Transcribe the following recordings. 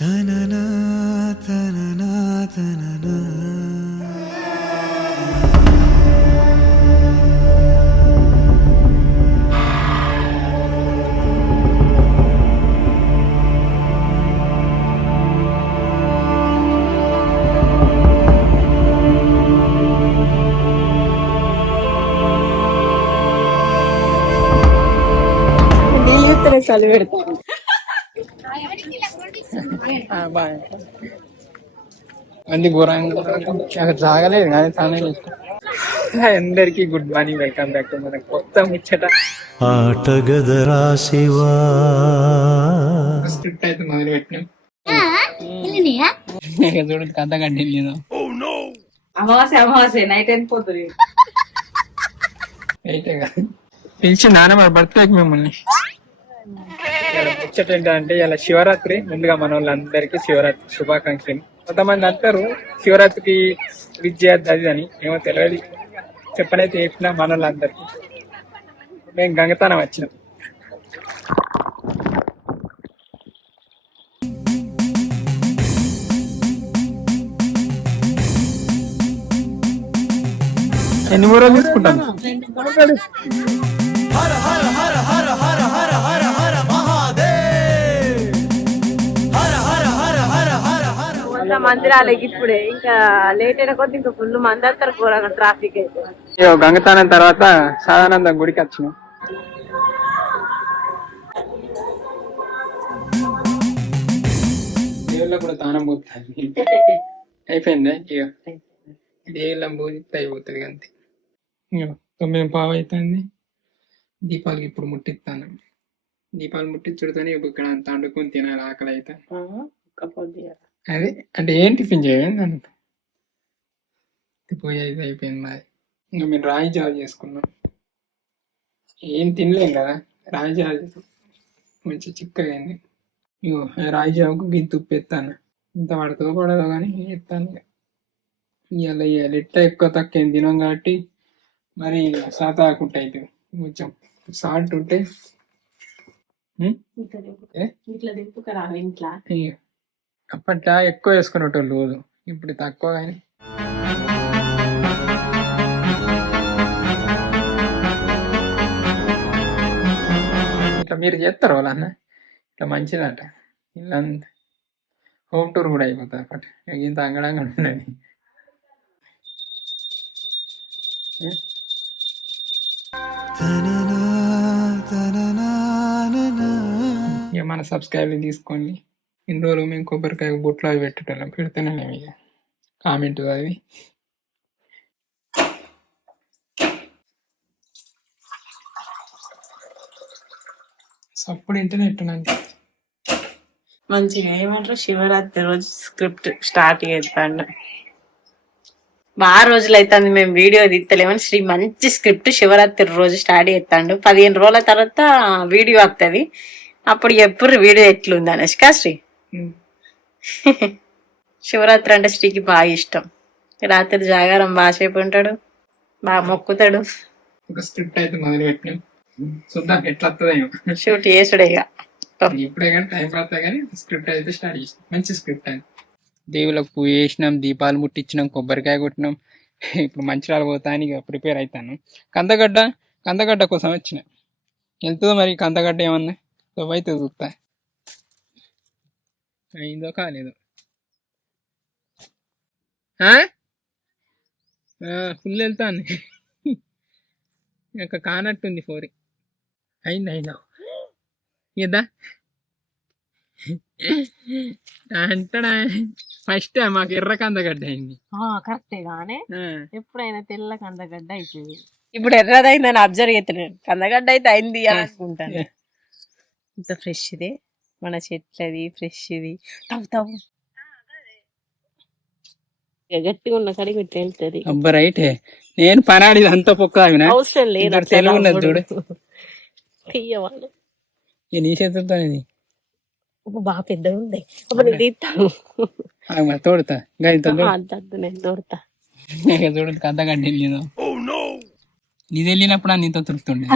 తననా తననా తననా చలి పెడతాను అన్ని ఘోరంగా అక్కడ సాగలేదు కానీ చాలా అందరికి good morning, welcome back to మన కొత్త ముచ్చట. ఆటగదరా శివా స్క్రిప్ట్ అయితే మొదలు పెట్టినాం. చూడు కథ కంటిన్యూ. అమావాస్య నైట్ ఎంత పోతుంది అయితే కదా పిలిచి నాన్న మరి బర్త్డేకి మిమ్మల్ని. ముచ్చట ఏంటంటే ఇలా శివరాత్రి. ముందుగా మన వాళ్ళందరికీ శివరాత్రి శుభాకాంక్షలు. కొంతమంది అంటారు శివరాత్రికి విద్య అది అని, ఏమో తెలియదు. చెప్పనైతే చెప్పినా మన వాళ్ళందరికీ. మేము గంగతానం వచ్చినాం. ఎన్ని మూరలు తీసుకుంటాను. మందిరాలకి ఇప్పుడే ఇంకా లేట్ అయిన కొద్ది ఇంకా ఫుల్ మంది వస్తారు. కూరగా ట్రాఫిక్ అయితే. గంగతానం తర్వాత సాదానంద గుడికి వచ్చినాం. దేవుళ్ళ కూడా తానం పోతుంది. అయిపోయిందా? ఇక దేవుళ్ళ పూజిస్తే అయిపోతుంది అంతే. ఇక 9:15 అవుతుంది. దీపాలకి ఇప్పుడు ముట్టిస్తాను. దీపాలు ముట్టించుడితోనే ఇక్కడ అంత వండుకొని తినాలి. ఆకలి అయితే అదే అంటే ఏం టిఫిన్ చేయండి. పూజ అయితే అయిపోయింది మాది. ఇంకా మేము రాయి జావ చేసుకున్నాం. ఏం తినలేం కదా, రాయి జావ మంచిగా చిక్కగా అయింది. ఇగో రాయి జావకు గింత ఉప్పు ఎత్తాను. ఇంత పడుతుందో పడదో కానీ ఎత్తాను. ఇవాళ ఎట్ట ఎక్కువ తక్కువ ఏం తినాం కాబట్టి మరి సాతాకుంటా అయితే కొంచెం సాల్ట్ ఉంటే అప్పట్లో ఎక్కువ వేసుకునేటోళ్ళు రోజు, ఇప్పుడు తక్కువ. కానీ ఇట్లా మీరు చేస్తారు వాళ్ళన్న ఇట్లా మంచిదంట. ఇల్లంతా హోమ్ టూర్ కూడా అయిపోతుంది. అప్పటి ఇంత అంగడంగా ఉన్నది. ఇక మన సబ్స్క్రైబ్ తీసుకోండి. ఇన్ని రోజులు మేము కొబ్బరికాయ బొట్లు అవి పెట్టేటోళ్ళం. పెడితేనే ఇక కామెంట్ అది సప్పుడు ఇంటర్నెట్ మంచిగా ఏమంటారు శివరాత్రి రోజు స్క్రిప్ట్ స్టార్ట్ చేస్తాను. బాగా రోజులు అవుతుంది మేము వీడియో తీస్తలేమని శ్రీ మంచి స్క్రిప్ట్ శివరాత్రి రోజు స్టార్ట్ చేస్తాడు. 15 రోజుల తర్వాత వీడియో వస్తుంది. అప్పుడు ఎప్పుడు వీడియో ఎట్లుంది అనుష్క శ్రీ. శివరాత్రి అంటే శ్రీకి బాగా ఇష్టం. రాత్రి జాగారం బాగా సేపు ఉంటాడు, బాగా మొక్కుతాడు. ఒక స్క్రిప్ట్ అయితే మొదలు పెట్టినాం. చూద్దాం ఎట్లా వస్తుందో. షూట్ చేసుడే ఇక ఇప్పుడే కానీ టైం పడతాయి. కానీ స్క్రిప్ట్ అయితే స్టార్ట్ చేసినాం. మంచి స్క్రిప్ట్ అని. దేవుళ్ళకు పూజ చేసినాం, దీపాలు ముట్టించినాం, కొబ్బరికాయ కొట్టినాం. ఇప్పుడు మంచిర్యాల పోతా అని ప్రిపేర్ అవుతాను. కందగడ్డ కోసం వచ్చిన. వెళ్తుందో మరి కందగడ్డ ఏమన్నా అయితే చూస్తా. అయిందో కాలేదో. ఫుల్ వెళ్తాను. ఇంకా కానట్టుంది. 4 అయిందో ఇద్దా అంటడా. ఫస్ట్ మాకు ఎర్ర కందగడ్డ అయింది. కరెక్టే గానే ఎప్పుడైనా తెల్ల కందగడ్డ అయిపోయింది. ఇప్పుడు ఎర్రదైందని అబ్జర్వ్ చేస్తున్నాను. కందగడ్డ అయితే అయింది అనుకుంటాను. ఇంత ఫ్రెష్ ఇది మన చెట్లది, ఫ్రెష్ ఇది. తావు గట్టిగా ఉన్న కడిగి పెట్టి వెళ్తుంది. అబ్బా రైటే. నేను పనాడి అంతా పొక్క అవసరం లేదు. తెలుగు ఉన్నది చూడు. తీయవాళ్ళు నీ చేతులతో బాగా పెద్దగా ఉంది. అప్పుడు తీస్తాను. తోడుతా నేను తోడుతా. చూడు కథ కంటిన్యూ. నీది వెళ్ళినప్పుడు నీతో తృప్తుండే.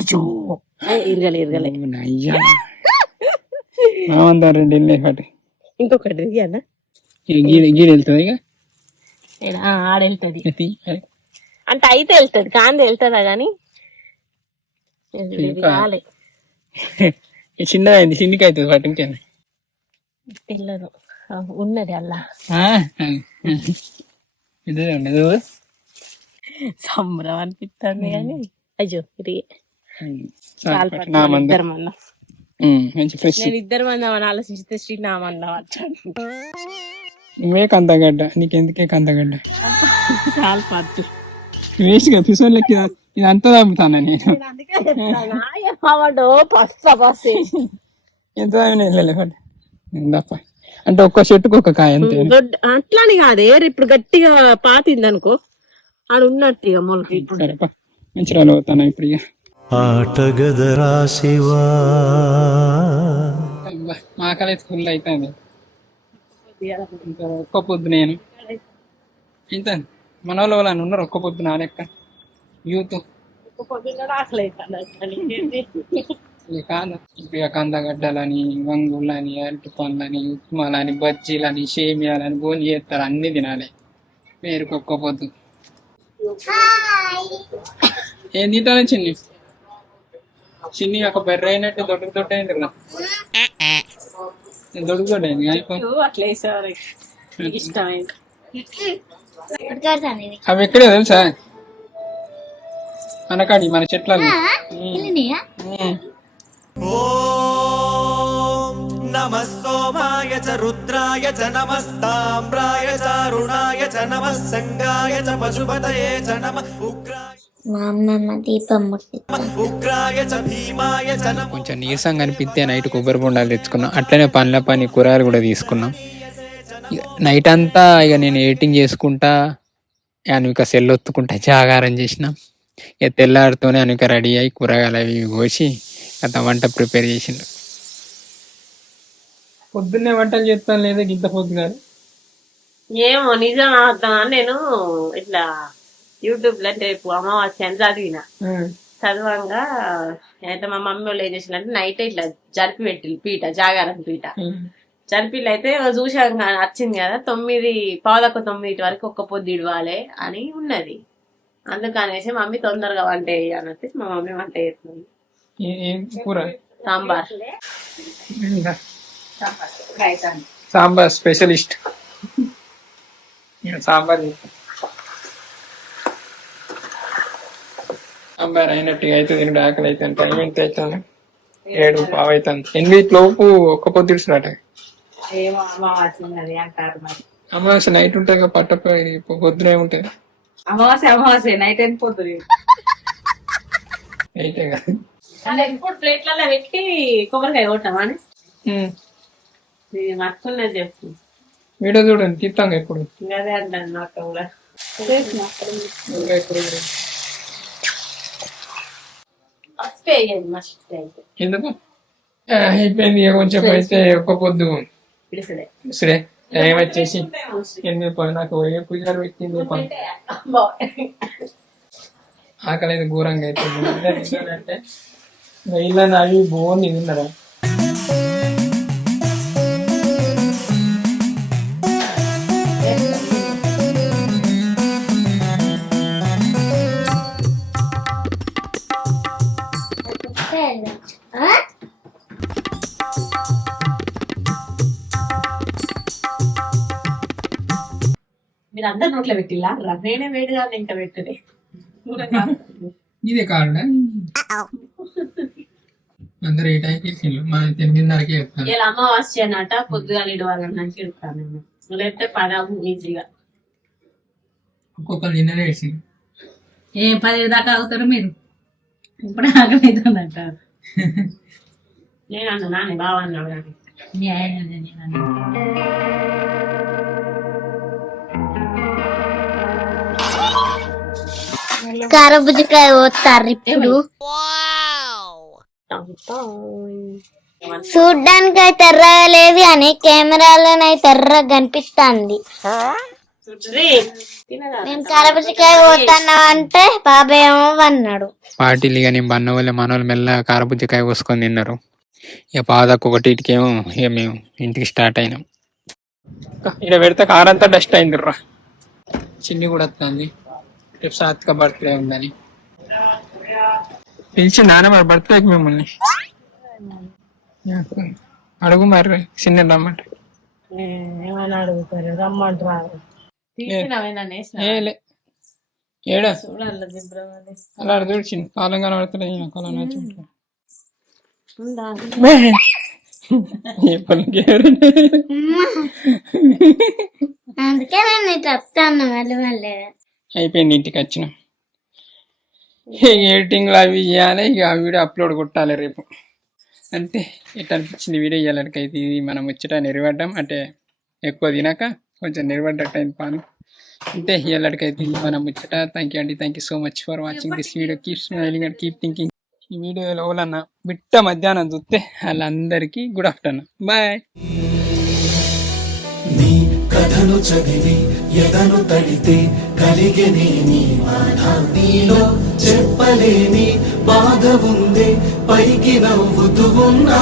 ఇరగలే అయ్యా 2 వెళ్ళి ఇంకొకటి అన్న గీడ వెళ్తుంది ఇక ఆడెళ్తుంది అంటే అయితే వెళ్తుంది కాంతి వెళ్తుందా గాని రాలే చిన్నదైంది చిన్నకి అవుతుంది వాటి ఇంకేనా పిల్లలు ఉన్నది అల్లా ఇదే ఉండదు సంబరం అనిపిస్తుంది కానీ అయ్యో ఇది మంచి ఫ్రెష్ నేను ఇద్దరు మంది అని ఆలోచిస్తే శ్రీ నామన్నా నువ్వే కందగడ్డ నీకెందుకే కందగడ్డ చాలా పట్టు వేస్ట్ గా పిసోన్ లెక్క ఇది అంతా తగ్గుతాను నేను ఎంత వెళ్ళలే తప్ప అంటే ఒక్క చెట్టుకు ఒక కాయ అంతే అట్లాని కాదే ఇప్పుడు గట్టిగా పాతింది అనుకో ఆడు ఉన్నట్టు ఇక మొలకి సరేపా మంచి రాళ్ళు అవుతాను ఇప్పుడు ఇక ఆటగదరా శివా మా ఆకలి ఫుల్ అవుతుంది ఇంకా ఒక్క పొద్దు నేను ఇంత మన వాళ్ళు ఉన్నారు ఒక్క పొద్దు నా లెక్క యూత్ కాదు ఇక కందగడ్డలని వంగులని అరటి పండ్లని ఉప్మాలని బజ్జీలని సేమియాలని భోజనం చేస్తారు అన్ని తినాలి పేరుకి ఒక్క పొద్దు ఏం తింటానే చిన్ని ఒక బెర్ర అయినట్టు దొడ్డైంది కదా దొడ్డైంది అవి ఎక్కడే తెలుసా అనకాడి మన చెట్లలో ఓం నమః సోమాయ చ రుద్రాయ చ నమస్తామ్రాయ చ అరుణాయ చ నమః సంగాయ చ పశుపతయే చ నమః ఉగ్రాయ చ భీమాయ చ నమః. కొంచెం నీరసంగా అనిపిస్తే నైట్ కొబ్బరి బొండాలు తెచ్చుకున్నాం అట్లనే పండ్ల పని కూరగాయలు కూడా తీసుకున్నాం నైట్ అంతా ఇక నేను ఎడిటింగ్ చేసుకుంటా అనుక సెల్ ఒత్తుకుంటా జాగారం చేసిన ఇక తెల్లారితోనే అనుక రెడీ అయ్యి కూరగాయలు అవి కోసి అత వంట ప్రిపేర్ చేసిండు పొద్దున్నే వంటలు చేస్తాను లేదా గింత పొద్దుగా ఏమో నిజం నేను ఇట్లా యూట్యూబ్ లో రేపు అమావాస్య అని చదివిన చదవంగా అయితే మా మమ్మీ వాళ్ళు ఏం చేసినట్టు నైట్ ఇట్లా జరిపి పెట్టి పీట జాగారం పీట జరిపిళ్ళు అయితే చూసాం వచ్చింది కదా 9:15 వరకు ఒక్క పొద్దు ఇడవాలి అని ఉన్నది అందుకనేసి మమ్మీ తొందరగా వంట వేయాలని మా మమ్మీ వంట చేస్తుంది సాంబార్ సాంబార్ స్పెషలిస్ట్ సాంబార్ సాంబార్ అయినట్టుగా అయితే తినడు ఆకలి అయితే టైం ఎంత అవుతుంది 7:15 అవుతుంది 8 లోపు ఒక్క పొద్దు ఇడుచున్నట అమావాస్య నైట్ ఉంటుంది పట్టపోయి పొద్దున ఏముంటది అమావాస్య నైట్ ఎంత పోతుంది అయితే ఎప్పుడు ప్లేట్లలో పెట్టి కొబ్బరికాయ కొట్టామని మర్చున్నది చెప్పు వీడియో చూడండి తీస్తాం ఎప్పుడు అదే అంటాను నాకు కూడా ఎందుకు అయిపోయింది కొంచెం అయితే ఒక్క పొద్దు సరే టైం వచ్చేసి 8 నాకు పూజలు పెట్టింది ఆకలి అయితే ఘోరంగా అయితే అంటే ఇళ్ళని అవి బాగుంది తిన్నారా మీరు అందరు నోట్లో పెట్టిల్లా నేనే వేడిగా ఇంకా పెట్టలే ఇదే కారణం అందరు ఏ టైంకి మన 8:30కి చెప్తాను ఇలా అమావాస్య అన్నట పొద్దుగా ఇడవాలని చెప్తాను లేకపోతే పడవు ఈజీగా ఒక్కొక్కరు నిన్ననే వేసింది 10 దాకా అవుతారు మీరు ఇప్పుడు ఆకలి అవుతుందంట నేను అన్నా నాని బాగా అన్నాడు కానీ కరబుజకాయ పోతారు ఇప్పుడు చూడ్డానికి అయితే ఎర్రగా లేదు అని కెమెరాలోనైతే ఎర్రగా కనిపిస్తుంది నేను కరబుజకాయ పోతాను అంటే బాబాయ్ ఏమో అన్నాడు పార్టీలు ఇక నేను బన్న వాళ్ళ మనోళ్ళు మెల్ల కారబుజ్జకాయ కోసుకొని తిన్నారు ఇక పాదకు 1:00కేమో ఇక మేము ఇంటికి స్టార్ట్ అయినాం ఇక్కడ పెడితే కార్ అంతా డస్ట్ అయింది రా. చిన్ని కూడా వస్తుంది, రేపు సాత్విక బర్త్డే ఉందని పిలిచి నాన్న మరి బర్త్డేకి మిమ్మల్ని అడుగు మరి చిన్న రమ్మంట. ఏమని అడుగుతారు, రమ్మంటారు. ఏడా అలా చూడు చిన్న కాలం కనబడుతుంది కాలం అందుకే నేను చెప్తాను మళ్ళీ మళ్ళీ. అయిపోయింది, ఇంటికి వచ్చిన ఎడిటింగ్లు అవి చేయాలి, ఇక ఆ వీడియో అప్లోడ్ కొట్టాలి రేపు. అంటే ఎట్లా అనిపించింది వీడియో ఇవ్వాలకైతే. ఇది మనం ముచ్చట నిర్వడ్డం అంటే ఎక్కువ తినాక కొంచెం నిర్వడ్డట్టు అయింది పాను. అంటే ఇవ్వాలకైతే మనం ముచ్చట. థ్యాంక్ యూ అండి, thank you so much for watching this video. Keep smiling and keep thinking. ఈ వీడియోలో ఎవరన్నా బిట్ట మధ్యాహ్నం చూస్తే వాళ్ళందరికీ గుడ్ ఆఫ్టర్నూన్, బాయ్. నీ కథను చదివి ఎదను తడితే కలిగేనే నీ బాధ, నీలో చెప్పలేని బాధ ఉంది, పైకి నవ్వుతూ ఉన్నా